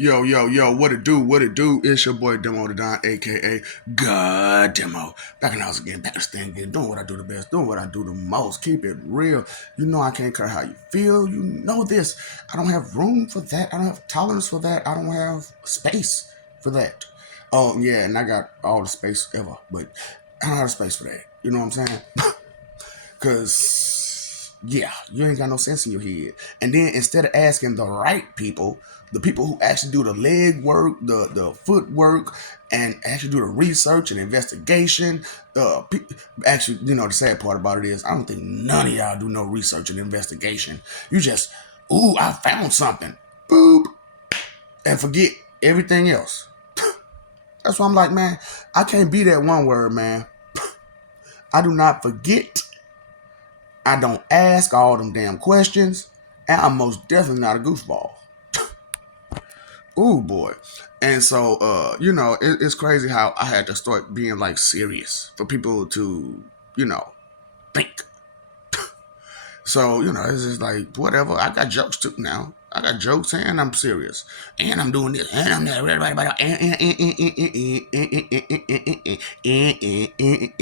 Yo, yo, yo, what it do? What it do? It's your boy Demo the Don, aka God Demo. Back in the house again, back to stand again, doing what I do the best, doing what I do the most. Keep it real. You know I can't care how you feel. You know this. I don't have room for that. I don't have tolerance for that. I don't have space for that. Oh yeah, and I got all the space ever, but I don't have space for that. You know what I'm saying? Because, yeah, you ain't got no sense in your head. And then instead of asking the right people, the people who actually do the leg work, the foot work, and actually do the research and investigation, actually, the sad part about it is I don't think none of y'all do no research and investigation. You just, ooh, I found something. Boop. And forget everything else. That's why I'm like, man, I can't be that one word, man. I do not forget. I don't ask all them damn questions, and I'm most definitely not a goofball. Ooh boy. And so it's crazy how I had to start being like serious for people to, think. So, it's just like whatever. I got jokes too now. I got jokes and I'm serious. And I'm doing this. And I'm that.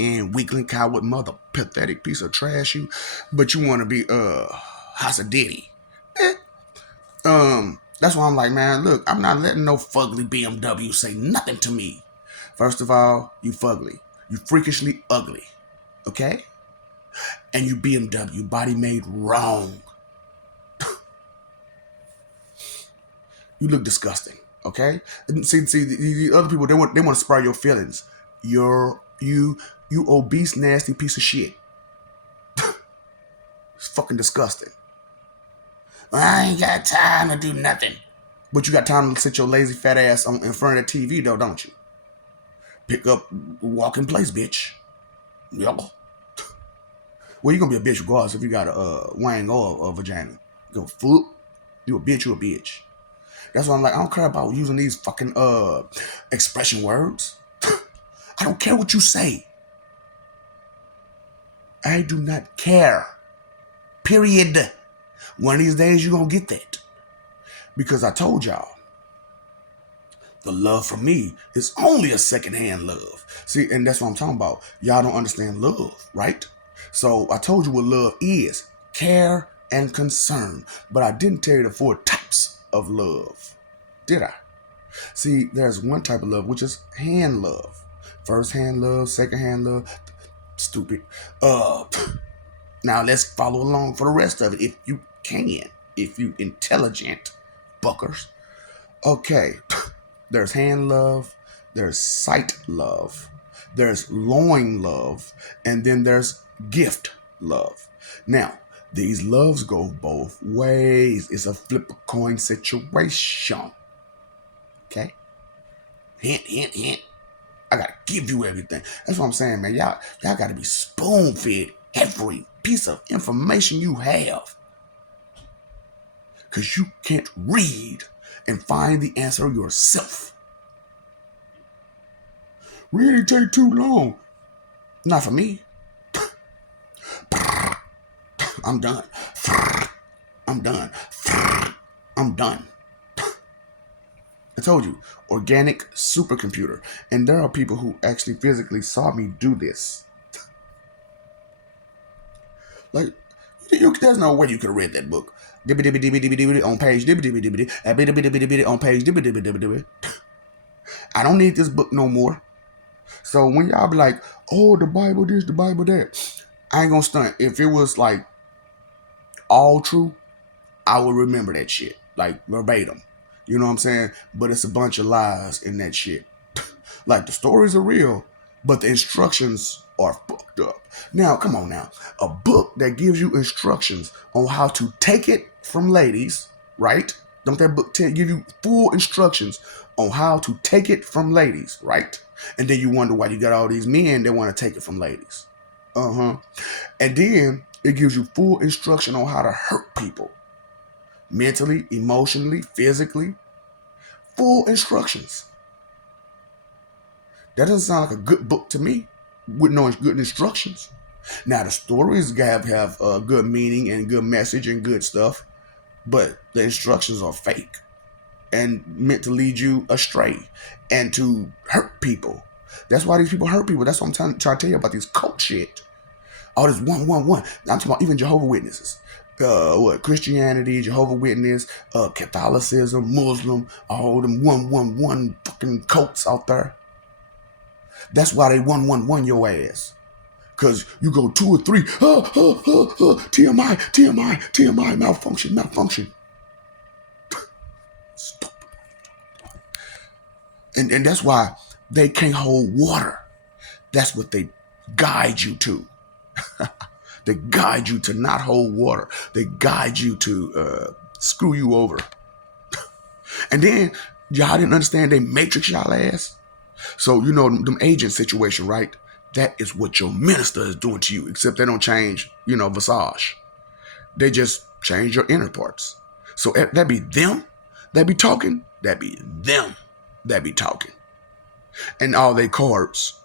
And weakling coward mother pathetic piece of trash you. But you wanna be Hasadiddy. That's why I'm like, man, look, I'm not letting no fugly BMW say nothing to me. First of all, you fugly. You freakishly ugly. Okay? And you BMW, body made wrong. You look disgusting. Okay? See, the other people, they want to spur your feelings. You obese, nasty piece of shit. It's fucking disgusting. I ain't got time to do nothing. But you got time to sit your lazy fat ass in front of the TV though, don't you? Pick up, walk in place, bitch. Yup. Well, you gonna be a bitch regardless if you got a wang or a vagina. Go foot. You a bitch, you a bitch. That's why I'm like, I don't care about using these fucking expression words. I don't care what you say. I do not care. Period. One of these days you're gonna get that. Because I told y'all, the love for me is only a secondhand love. See, and that's what I'm talking about. Y'all don't understand love, right? So I told you what love is. Care and concern. But I didn't tell you the 4 types of love. Did I? See, there's one type of love, which is hand love. First hand love, second hand love. Stupid. Now let's follow along for the rest of it if you can. If you intelligent buckers. Okay. There's hand love, there's sight love, there's loin love, and then there's gift love. Now, these loves go both ways. It's a flip a coin situation. Okay? Hint, hint, hint. I gotta give you everything. That's what I'm saying, man. Y'all gotta be spoon fed every piece of information you have. Because you can't read and find the answer yourself. Really take too long. Not for me. I'm done. I'm done. I'm done. I told you, organic supercomputer. And there are people who actually physically saw me do this. Like, there's no way you could have read that book. On page on page. I don't need this book no more. So when y'all be like, oh, the Bible this, the Bible that, I ain't gonna stunt. If it was like all true, I would remember that shit. Like verbatim. You know what I'm saying? But it's a bunch of lies in that shit. Like the stories are real, but the instructions are fucked up. Now, come on now. A book that gives you instructions on how to take it from ladies, right? Don't that book give you full instructions on how to take it from ladies, right? And then you wonder why you got all these men that want to take it from ladies. And then it gives you full instruction on how to hurt people. Mentally, emotionally, physically. Full instructions. That doesn't sound like a good book to me with no good instructions. Now, the stories have good meaning and good message and good stuff, but the instructions are fake. and meant to lead you astray and to hurt people. That's why these people hurt people. That's what I'm trying to tell you about these cult shit. All this 111. I'm talking about even Jehovah Witnesses. Christianity, Jehovah Witness, Catholicism, Muslim, all them 111 fucking cults out there. That's why they 111 your ass. Cause you go 2 or 3, TMI, malfunction. Stupid. And that's why they can't hold water. That's what they guide you to. They guide you to not hold water. They guide you to screw you over. And then y'all didn't understand they matrix y'all ass. So you know them agent situation, right? That is what your minister is doing to you, except they don't change, visage. They just change your inner parts. So that be them that be talking. That be them that be talking. And all they cards.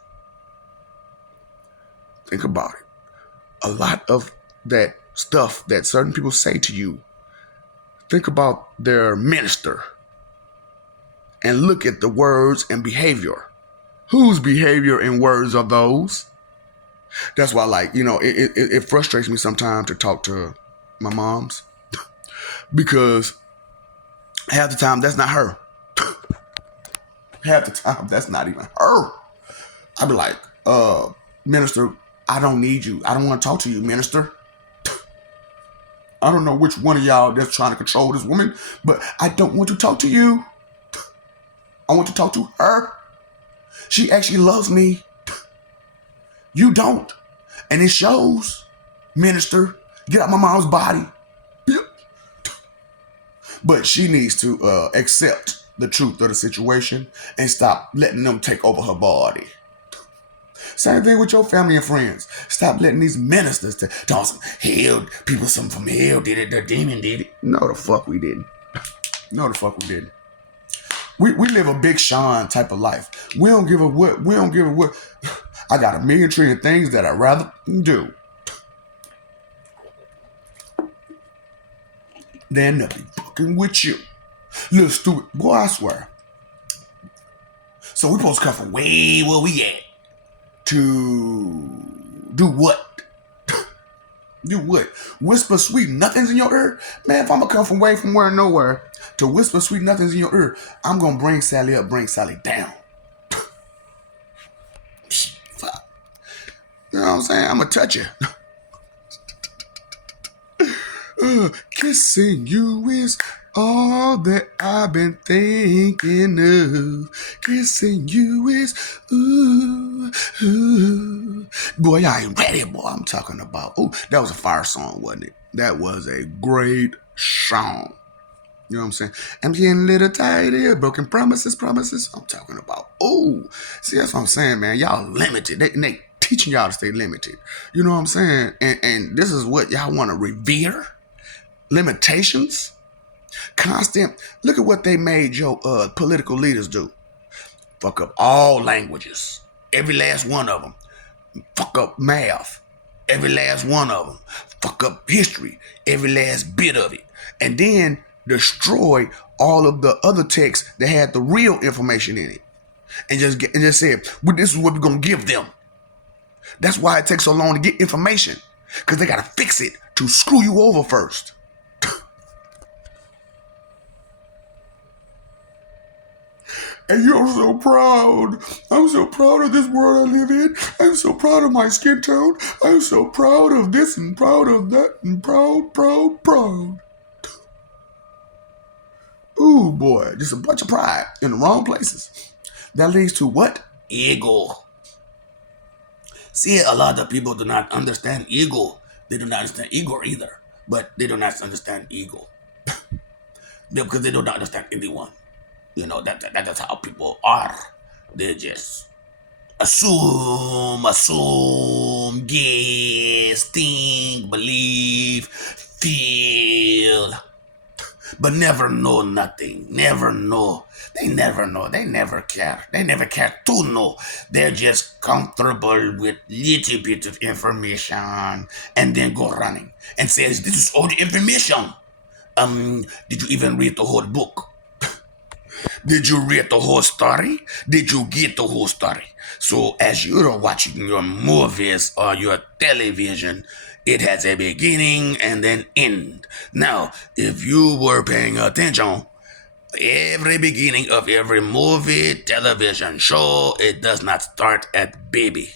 Think about it. A lot of that stuff that certain people say to you, think about their minister and look at the words and behavior. Whose behavior and words are those? That's why, it frustrates me sometimes to talk to my moms because half the time that's not her. Half the time that's not even her. I be like, minister, I don't need you. I don't want to talk to you, minister. I don't know which one of y'all that's trying to control this woman, but I don't want to talk to you. I want to talk to her. She actually loves me. You don't. And it shows. Minister, get out my mom's body. But she needs to accept the truth of the situation and stop letting them take over her body. Same thing with your family and friends. Stop letting these ministers talk some hell, people some from hell did it, the demon did it. No, the fuck we didn't. No, the fuck we didn't. We live a Big Sean type of life. We don't give a what. We don't give a what. I got 1,000,000 trillion things that I'd rather do than to be fucking with you. Little stupid boy, I swear. So we supposed to come from way where we at to do what? Do what? Whisper sweet nothings in your ear? Man, if I'm gonna come from way from where nowhere to whisper sweet nothings in your ear, I'm gonna bring Sally up, bring Sally down. Fuck. You know what I'm saying? I'm gonna touch you. Kissing you is all that I've been thinking of. Kissing you is ooh. Boy, I ain't ready, boy. I'm talking about. Ooh, that was a fire song, wasn't it? That was a great song. You know what I'm saying? I'm getting a little tired here. Broken promises. I'm talking about. Ooh, see, that's what I'm saying, man. Y'all limited. They teaching y'all to stay limited. You know what I'm saying? And this is what y'all want to revere. Limitations, constant. Look at what they made your political leaders do. Fuck up all languages, every last one of them. Fuck up math, every last one of them. Fuck up history, every last bit of it, and then destroy all of the other texts that had the real information in it, and just said, well, this is what we're gonna give them. That's why it takes so long to get information, because they gotta fix it to screw you over first. And you're so proud. I'm so proud of this world I live in. I'm so proud of my skin tone. I'm so proud of this and proud of that and proud. Ooh, boy, just a bunch of pride in the wrong places. That leads to what? Ego. See, a lot of people do not understand ego. They do not understand ego either. But they do not understand ego. Because they do not understand anyone. You know, that is how people are. They just assume, guess, think, believe, feel, but never know nothing. Never know. They never know. They never care. They never care to know. They're just comfortable with little bit of information and then go running and says, this is all the information. Did you even read the whole book? Did you read the whole story? Did you get the whole story? So as you're watching your movies or your television, it has a beginning and an end. Now, if you were paying attention, every beginning of every movie, television show, it does not start at baby.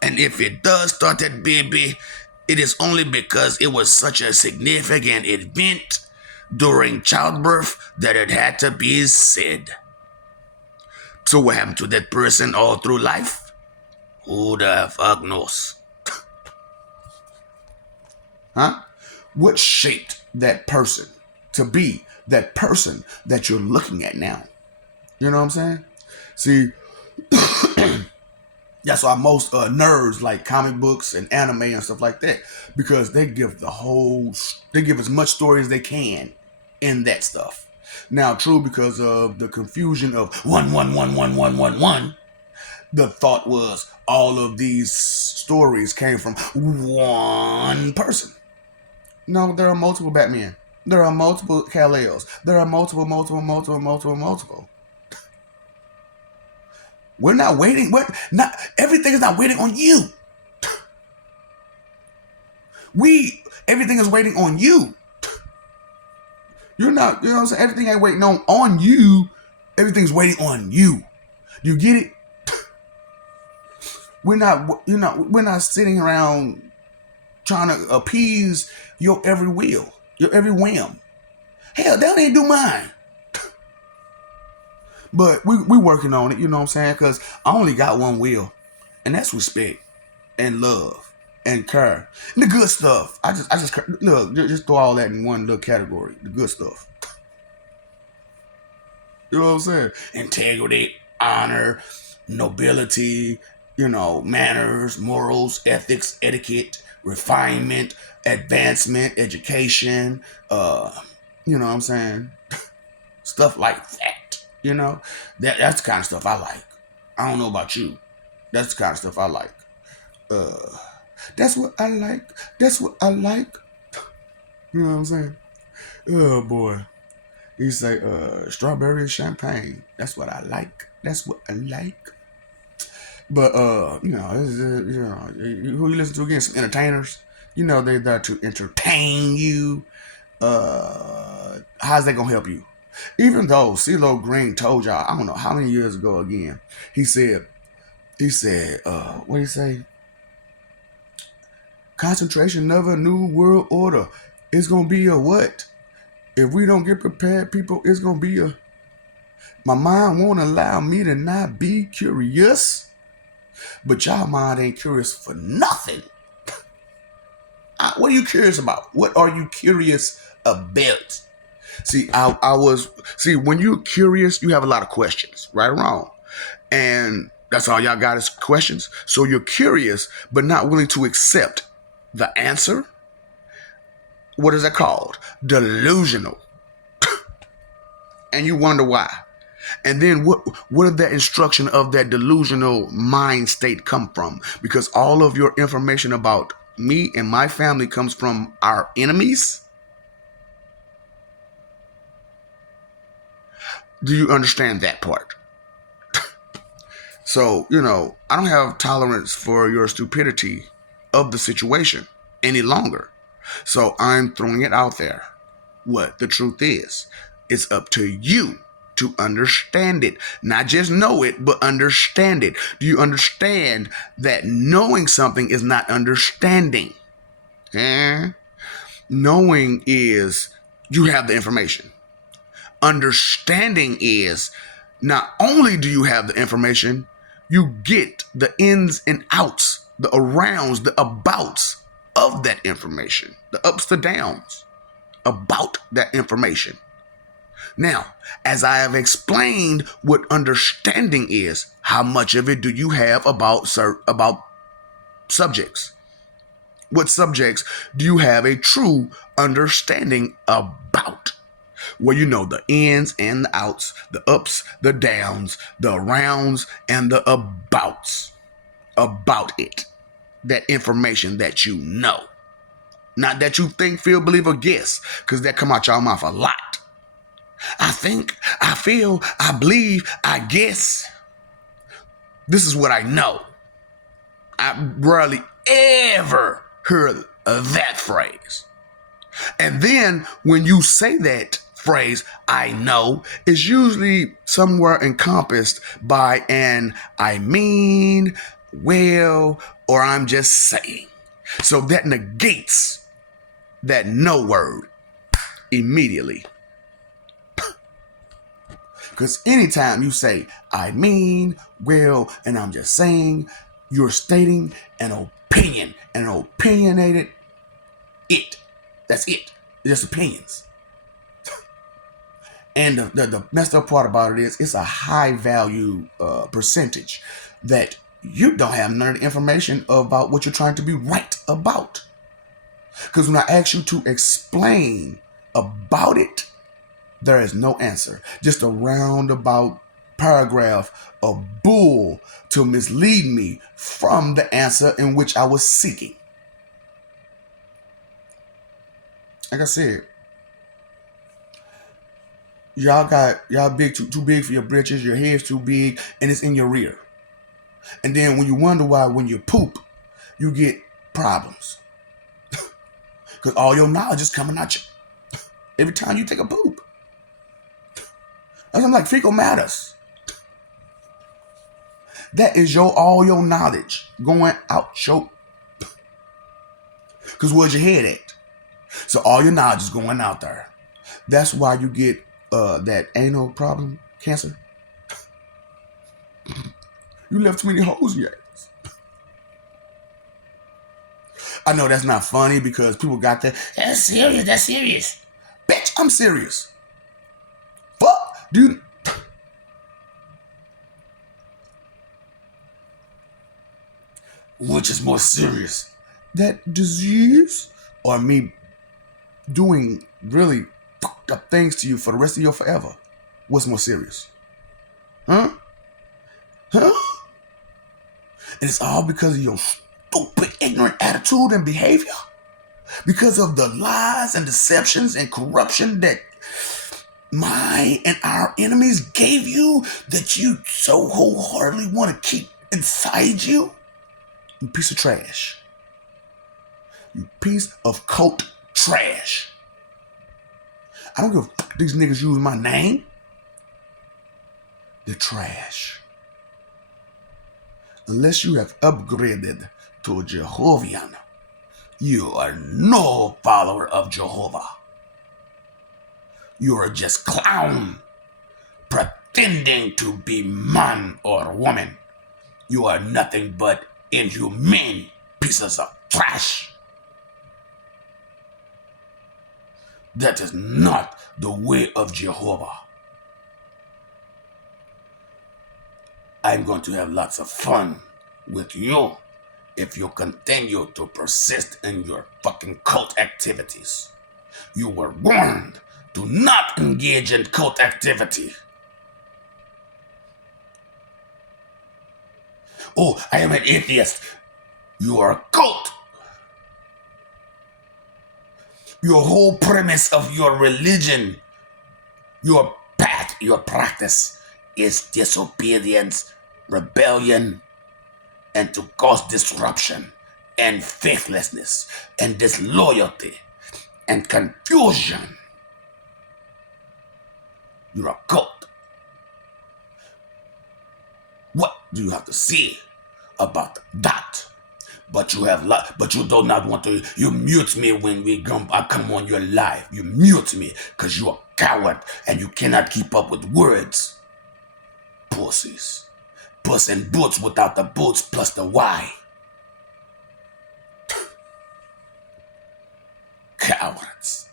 And if it does start at baby, it is only because it was such a significant event during childbirth that it had to be said. So what happened to that person all through life? Who the fuck knows? Huh? What shaped that person to be that person that you're looking at now? You know what I'm saying? See, that's why most nerds like comic books and anime and stuff like that, because they give they give as much story as they can in that stuff. Now, true, because of the confusion of 1 1 1 1 1 1 1, the thought was all of these stories came from one person. No, there are multiple Batman. There are multiple Kal-Els. There are multiple. We're not waiting. Everything is not waiting on you. Everything is waiting on you. You're not, you know what I'm saying? Everything ain't waiting on you. Everything's waiting on you. You get it? We're not sitting around trying to appease your every will, your every whim. Hell, they don't even do mine. But we working on it, you know what I'm saying? Because I only got one will, and that's respect and love and care and the good stuff. I just look, just throw all that in one little category. The good stuff. You know what I'm saying? Integrity, honor, nobility, manners, morals, ethics, etiquette, refinement, advancement, education. You know what I'm saying? Stuff like that. That's the kind of stuff I like. I don't know about you. That's the kind of stuff I like. That's what I like. That's what I like. You know what I'm saying? Oh boy. You say strawberry and champagne. That's what I like. That's what I like. But who you listen to again? Some entertainers. They're there to entertain you. How's that gonna help you? Even though CeeLo Green told y'all, I don't know how many years ago again, he said, what did he say? Concentration of a new world order. It's gonna be a what? If we don't get prepared, people, it's gonna be a. My mind won't allow me to not be curious, but y'all mind ain't curious for nothing. What are you curious about? What are you curious about? See, when you're curious, you have a lot of questions, right or wrong. And that's all y'all got is questions. So you're curious, but not willing to accept the answer. What is that called? Delusional. And you wonder why. And then what did that instruction of that delusional mind state come from? Because all of your information about me and my family comes from our enemies. Do you understand that part? So, I don't have tolerance for your stupidity of the situation any longer. So I'm throwing it out there. What the truth is. It's up to you to understand it. Not just know it, but understand it. Do you understand that knowing something is not understanding? Knowing is you have the information. Understanding is not only do you have the information, you get the ins and outs, the arounds, the abouts of that information, the ups, the downs about that information. Now, as I have explained what understanding is, how much of it do you have about subjects? What subjects do you have a true understanding about? Well, the ins and the outs, the ups, the downs, the arounds, and the abouts about it. That information that you know. Not that you think, feel, believe, or guess, because that come out your mouth a lot. think, I feel, I believe, I guess. This is what I know. I rarely ever heard that phrase. And then when you say that phrase, I know, it's usually somewhere encompassed by an I mean, well, or I'm just saying. So that negates that no word immediately. Because anytime you say, I mean, well, and I'm just saying, you're stating an opinion, an opinionated it. That's it. It's just opinions. And the messed up part about it is it's a high value percentage that you don't have none of the information about what you're trying to be right about. Because when I ask you to explain about it, there is no answer. Just a roundabout paragraph of bull to mislead me from the answer in which I was seeking. Like I said, y'all big too big for your britches, your head's too big, and it's in your rear. And then when you wonder why when you poop, you get problems. Because all your knowledge is coming at you every time you take a poop. That's like fecal matters. That is all your knowledge going out your. Because where's your head at? So all your knowledge is going out there. That's why you get that anal problem, cancer. You left too many holes in your ass. I know that's not funny because people got that. That's serious. Bitch, I'm serious. Fuck, dude. Which is more serious? That disease or me doing really fucked up things to you for the rest of your forever? What's more serious? Huh? And it's all because of your stupid, ignorant attitude and behavior? Because of the lies and deceptions and corruption that my and our enemies gave you that you so wholeheartedly want to keep inside you? You piece of trash. You piece of cult trash. I don't give a fuck these niggas use my name. They're trash. Unless you have upgraded to a Jehovian, you are no follower of Jehovah. You are just clown pretending to be man or woman. You are nothing but inhumane pieces of trash. That is not the way of Jehovah. I'm going to have lots of fun with you if you continue to persist in your fucking cult activities. You were warned. Do not engage in cult activity. Oh, I am an atheist. You are a cult. Your whole premise of your religion, your path, your practice is disobedience, rebellion, and to cause disruption and faithlessness and disloyalty and confusion. You're a cult. What do you have to say about that? But you do not want to. You mute me when I come on your live. You mute me because you're a coward and you cannot keep up with words. Pussies. Puss in boots without the boots plus the Y. Cowards.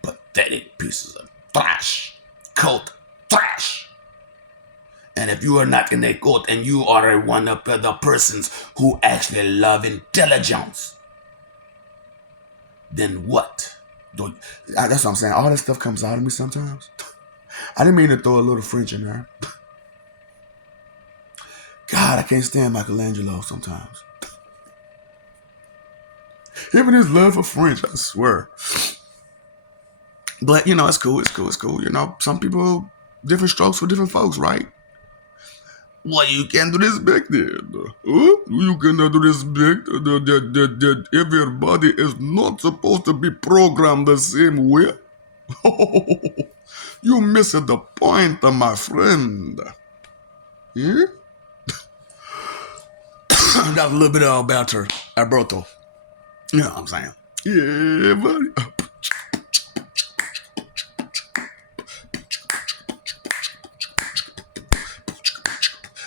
Pathetic pieces of trash. Cult trash. And if you are not in a cult and you are one of the persons who actually love intelligence, then what? That's what I'm saying. All that stuff comes out of me sometimes. I didn't mean to throw a little French in there. God, I can't stand Michelangelo sometimes. Him and his love for French, I swear. But it's cool. It's cool. It's cool. Some people, different strokes for different folks, right? Well, you can do this back then. You cannot do this back. That everybody is not supposed to be programmed the same way. You missed the point, my friend. Yeah? That's a little bit about her, Alberto. You know what I'm saying? Yeah, buddy.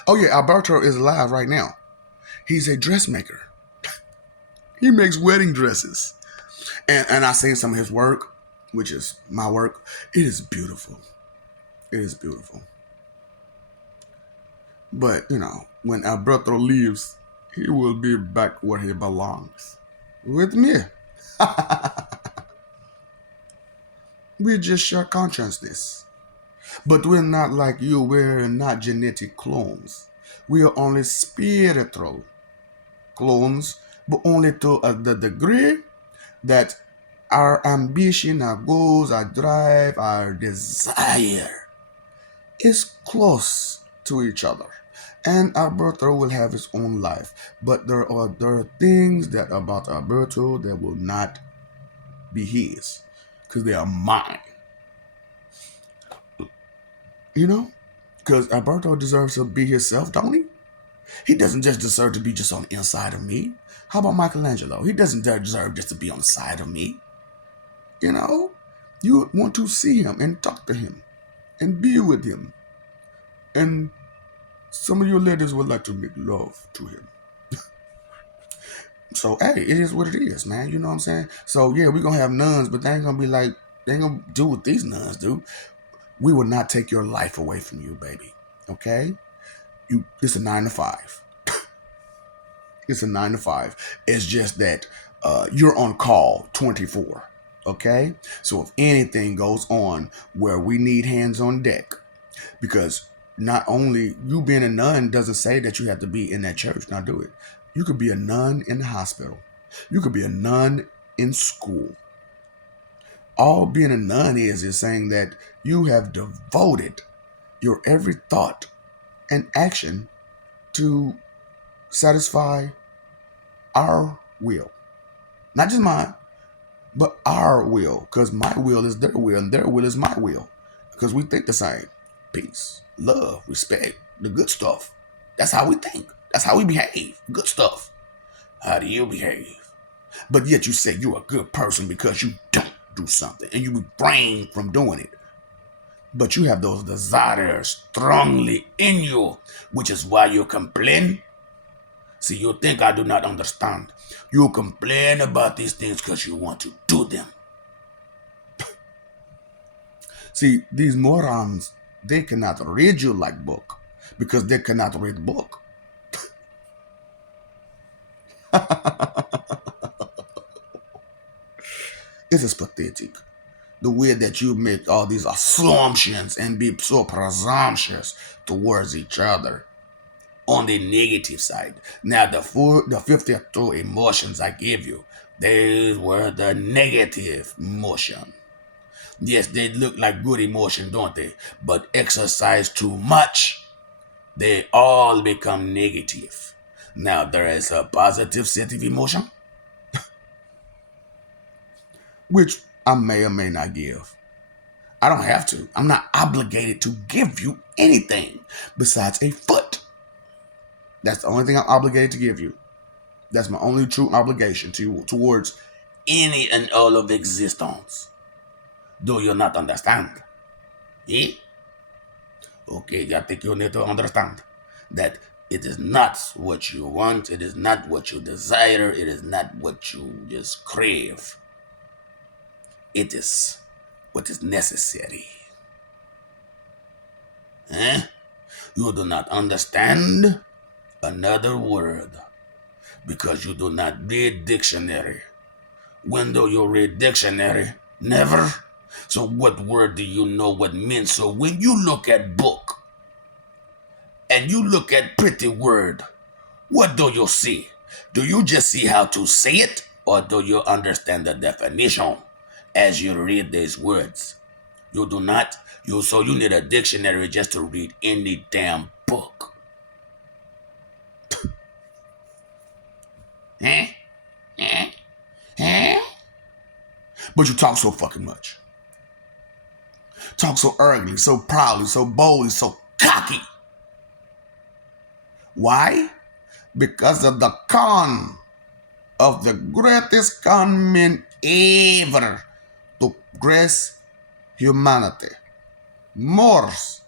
Oh yeah, Alberto is alive right now. He's a dressmaker. He makes wedding dresses. And I've seen some of his work, which is my work. It is beautiful. It is beautiful. But, when Alberto leaves, he will be back where he belongs. With me. We just share consciousness. But we're not like you. We're not genetic clones. We are only spiritual clones, but only to the degree that our ambition, our goals, our drive, our desire is close to each other. And Alberto will have his own life. But there are things that about Alberto that will not be his, because they are mine. Because Alberto deserves to be himself, don't he? He doesn't just deserve to be just on the inside of me. How about Michelangelo? He doesn't deserve just to be on the side of me. You want to see him and talk to him and be with him. And some of your ladies would like to make love to him. So, hey, it is what it is, man. You know what I'm saying? So, yeah, we're going to have nuns, but they ain't going to be like, they ain't going to do what these nuns do. We will not take your life away from you, baby. Okay? It's a 9 to 5. It's a 9 to 5. It's just that you're on call 24. Okay? So if anything goes on where we need hands on deck, because not only you being a nun doesn't say that you have to be in that church. Now do it. You could be a nun in the hospital. You could be a nun in school. All being a nun is saying that you have devoted your every thought and action to satisfy our will. Not just mine, but our will. Because my will is their will and their will is my will. Because we think the same. Peace, love, respect, the good stuff. That's how we think. That's how we behave. Good stuff. How do you behave? But yet you say you're a good person because you don't do something and you refrain from doing it. But you have those desires strongly in you, which is why you complain. See, you think I do not understand. You complain about these things because you want to do them. See, these morons, they cannot read you like book because they cannot read book. It is pathetic. The way that you make all these assumptions and be so presumptuous towards each other on the negative side. Now, the 52 emotions I gave you, they were the negative emotion. Yes, they look like good emotion, don't they? But exercise too much, they all become negative. Now, there is a positive set of emotion, which I may or may not give. I don't have to. I'm not obligated to give you anything besides a foot. That's the only thing I'm obligated to give you. That's my only true obligation to you towards any and all of existence. Do you not understand? Eh? Okay, I think you need to understand that it is not what you want, it is not what you desire, it is not what you just crave. It is what is necessary. Eh? You do not understand another word because you do not read dictionary. When do you read dictionary? Never. So what word do you know what means? So when you look at book and you look at pretty word, what do you see? Do you just see how to say it or do you understand the definition? as you read these words. You do not. So you need a dictionary just to read any damn book. Eh? Eh? Eh? But you talk so fucking much. Talk so arrogantly, so proudly, so boldly, so cocky. Why? Because of the con of the greatest con men ever to grace humanity. Moors.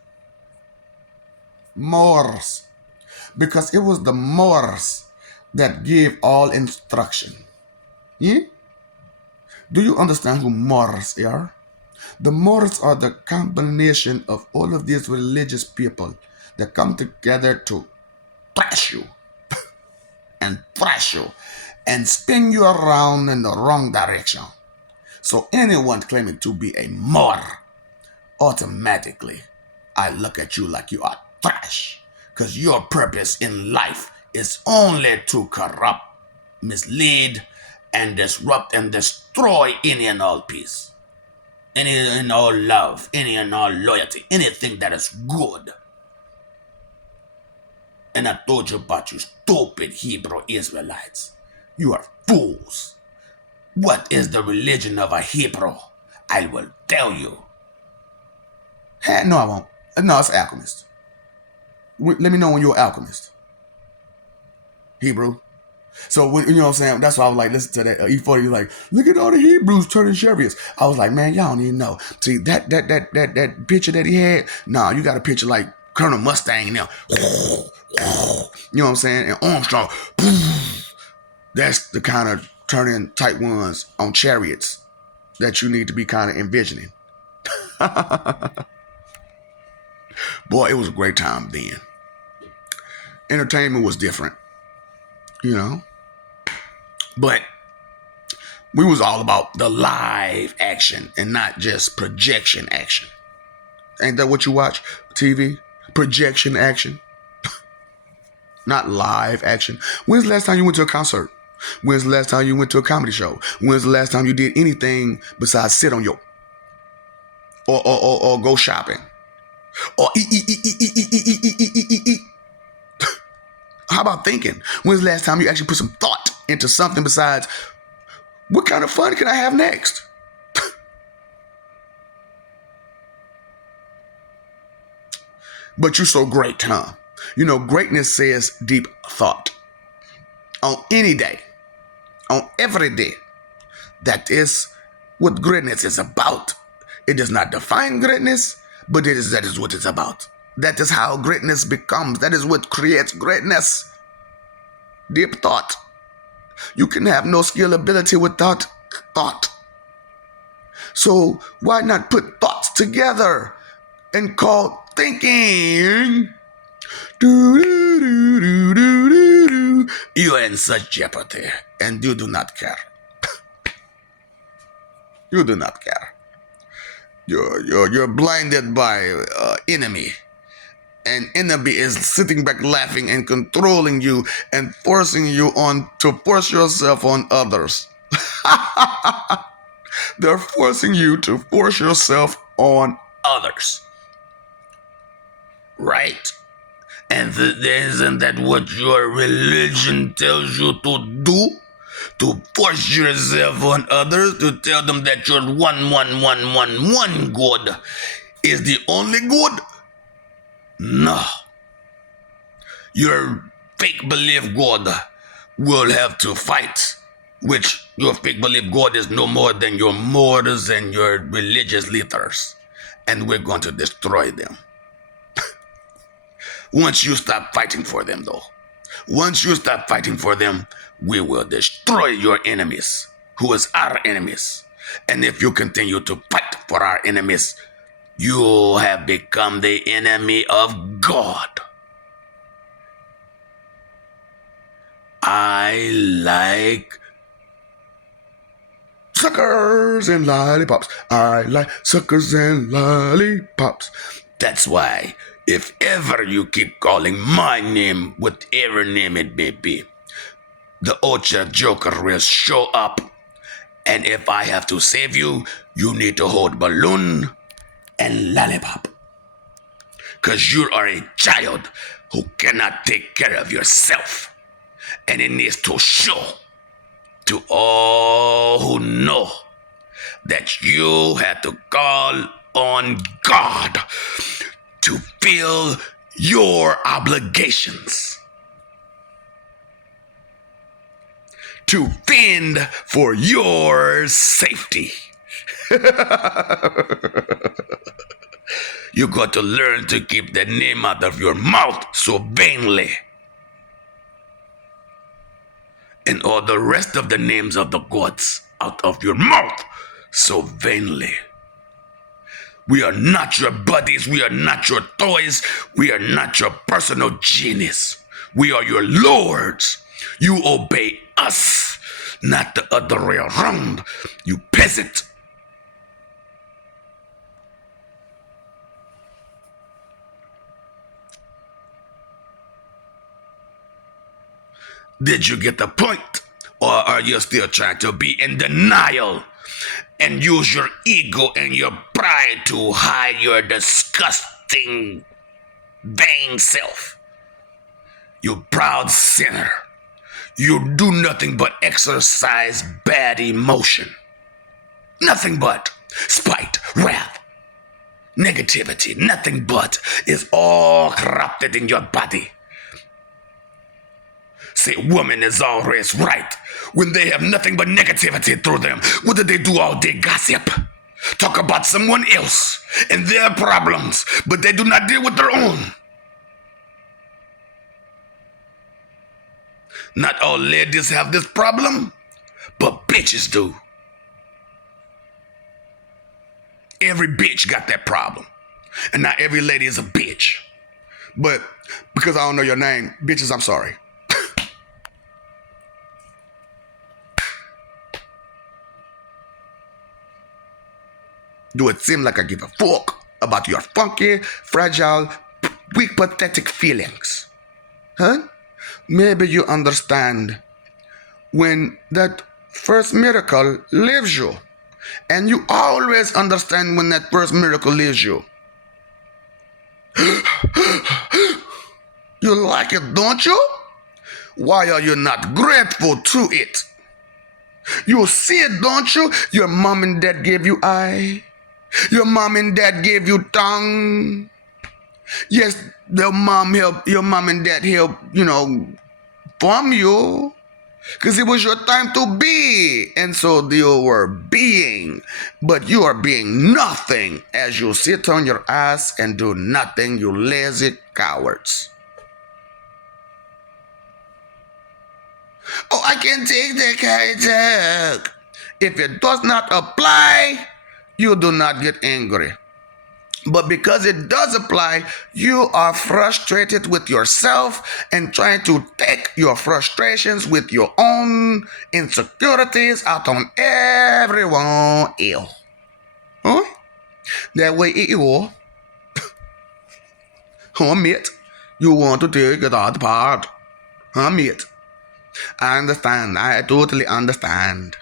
Because it was the Moors that gave all instruction. Yeah? Do you understand who Moors are? The Moors are the combination of all of these religious people that come together to thrash you and spin you around in the wrong direction. So anyone claiming to be a Moor, automatically I look at you like you are trash, because your purpose in life is only to corrupt, mislead, and disrupt and destroy any and all peace, any and all love, any and all loyalty, anything that is good. And I told you about you stupid Hebrew Israelites. You are fools. What is the religion of a Hebrew? I will tell you. No, I won't. No, it's alchemist. Let me know when you're an alchemist. Hebrew. So, you know what I'm saying? That's why I was like, listen to that. E40 was like, look at all the Hebrews turning chariots. I was like, man, y'all don't even know. See, that picture that he had, nah, you got a picture like Colonel Mustang now. You know what I'm saying? And Armstrong. That's the kind of turning type ones on chariots that you need to be kind of envisioning. Boy, it was a great time then. Entertainment was different, you know. But we was all about the live action and not just projection action. Ain't that what you watch? TV? Projection action. Not live action. When's the last time you went to a concert? When's the last time you went to a comedy show? When's the last time you did anything besides sit on your or go shopping? Or eat. How about thinking? When's the last time you actually put some thought into something besides what kind of fun can I have next? But you're so great, huh? You know, greatness says deep thought. On any day, on every day. That is what greatness is about. It does not define greatness, but that is what it's about. That is how greatness becomes. That is what creates greatness. Deep thought. You can have no skill ability without thought. So why not put thoughts together and call thinking? You are in such jeopardy, and you do not care. You do not care. You're blinded by enemy. And enemy is sitting back laughing and controlling you and forcing you on to force yourself on others. They're forcing you to force yourself on others. Right? And isn't that what your religion tells you to do? To force yourself on others, to tell them that your one good is the only good? No. Your fake belief God will have to fight, which your fake belief God is no more than your mortars and your religious leaders. And we're going to destroy them. Once you stop fighting for them, though, once you stop fighting for them, we will destroy your enemies, who is our enemies. And if you continue to fight for our enemies, you have become the enemy of God. I like suckers and lollipops. I like suckers and lollipops. That's why, if ever you keep calling my name, whatever name it may be, the Ocha Joker will show up And if I have to save you, you need to hold balloon and lollipop. Because you are a child who cannot take care of yourself. And it needs to show to all who know that you had to call on God to fill your obligations, to fend for your safety. You got to learn to keep the name out of your mouth so vainly. And all the rest of the names of the gods out of your mouth so vainly. We are not your buddies. We are not your toys. We are not your personal genius. We are your lords. You obey us, not the other way around, you peasant. Did you get the point? Or are you still trying to be in denial and use your ego and your pride to hide your disgusting, vain self? You proud sinner. You do nothing but exercise bad emotion. Nothing but spite, wrath, negativity. Nothing but is all corrupted in your body. Say woman is always right when they have nothing but negativity through them. What do they do all day? Gossip. Talk about someone else and their problems, but they do not deal with their own. Not all ladies have this problem, but bitches do. Every bitch got that problem. And not every lady is a bitch. But because I don't know your name, bitches, I'm sorry. Do it seem like I give a fuck about your funky, fragile, weak, pathetic feelings? Huh? Maybe you understand when that first miracle leaves you. And you always understand when that first miracle leaves you. You like it, don't you? Why are you not grateful to it? You see it, don't you? Your mom and dad gave you eye. Your mom and dad gave you tongue. Yes, your mom and dad helped, form you. Because it was your time to be. And so you were being. But you are being nothing as you sit on your ass and do nothing, you lazy cowards. Oh, I can take the joke. If it does not apply, you do not get angry. But because it does apply, you are frustrated with yourself and trying to take your frustrations with your own insecurities out on everyone else. Huh? That way you mate, you want to take it all apart. Mate? I understand. I totally understand.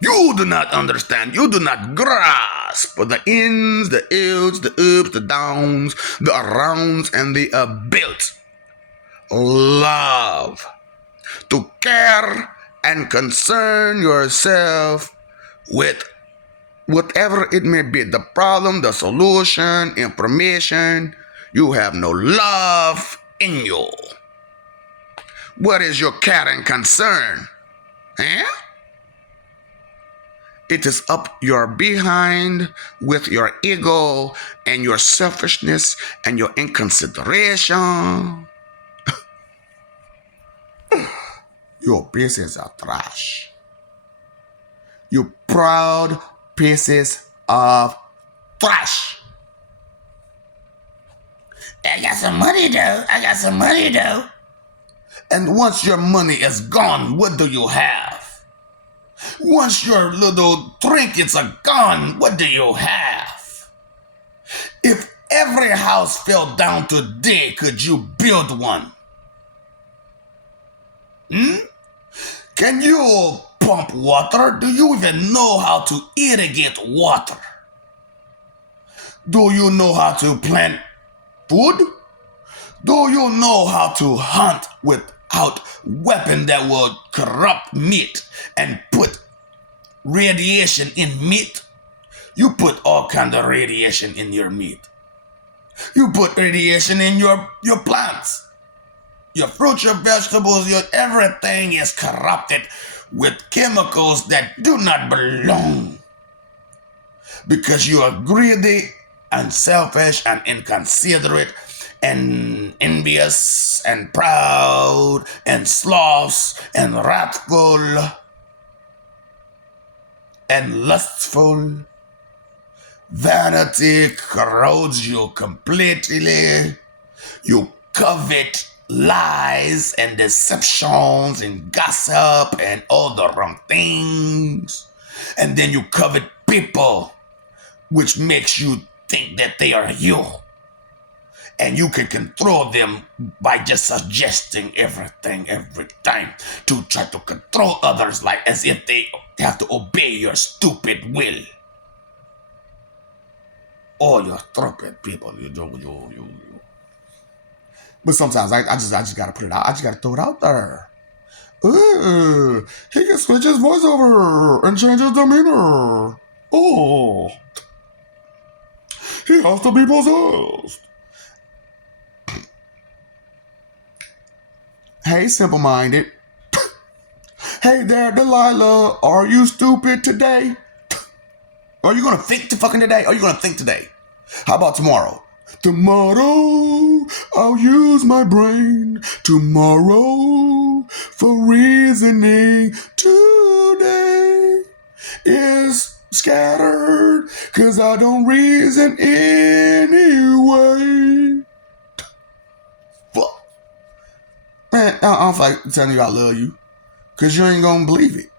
You do not understand. You do not grasp the ins, the outs, the ups, the downs, the arounds, and the built. Love. To care and concern yourself with whatever it may be. The problem, the solution, information. You have no love in you. What is your care and concern? Eh? It is up your behind with your ego and your selfishness and your inconsideration. Your pieces of trash. You proud pieces of trash. I got some money though. And once your money is gone, what do you have? Once your little trinkets are gone, what do you have? If every house fell down today, could you build one? Can you pump water? Do you even know how to irrigate water? Do you know how to plant food? Do you know how to hunt without weapon that will corrupt meat and put radiation in meat? You put all kind of radiation in your meat. You put radiation in your plants. Your fruits, your vegetables, your everything is corrupted with chemicals that do not belong. Because you are greedy and selfish and inconsiderate and envious and proud and sloths and wrathful and lustful. Vanity corrodes you completely. You covet lies and deceptions and gossip and all the wrong things. And then you covet people, which makes you think that they are you. And you can control them by just suggesting everything every time to try to control others, like as if they have to obey your stupid will. All your stupid people, you. But sometimes I just gotta put it out. I just gotta throw it out there. He can switch his voiceover and change his demeanor. Oh, he has to be possessed. Hey, simple-minded. Hey there, Delilah. Are you stupid today? Are you gonna think to fucking today? Are you gonna think today? How about tomorrow? Tomorrow, I'll use my brain. Tomorrow, for reasoning. Today is scattered, 'cause I don't reason anyway. Fuck. Man, I don't feel like telling you I love you, 'cause you ain't gonna believe it.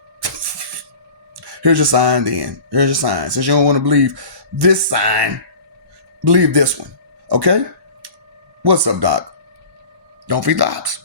Here's your sign then. Here's your sign. Since you don't want to believe this sign, believe this one. Okay? What's up, Doc? Don't feed the ops.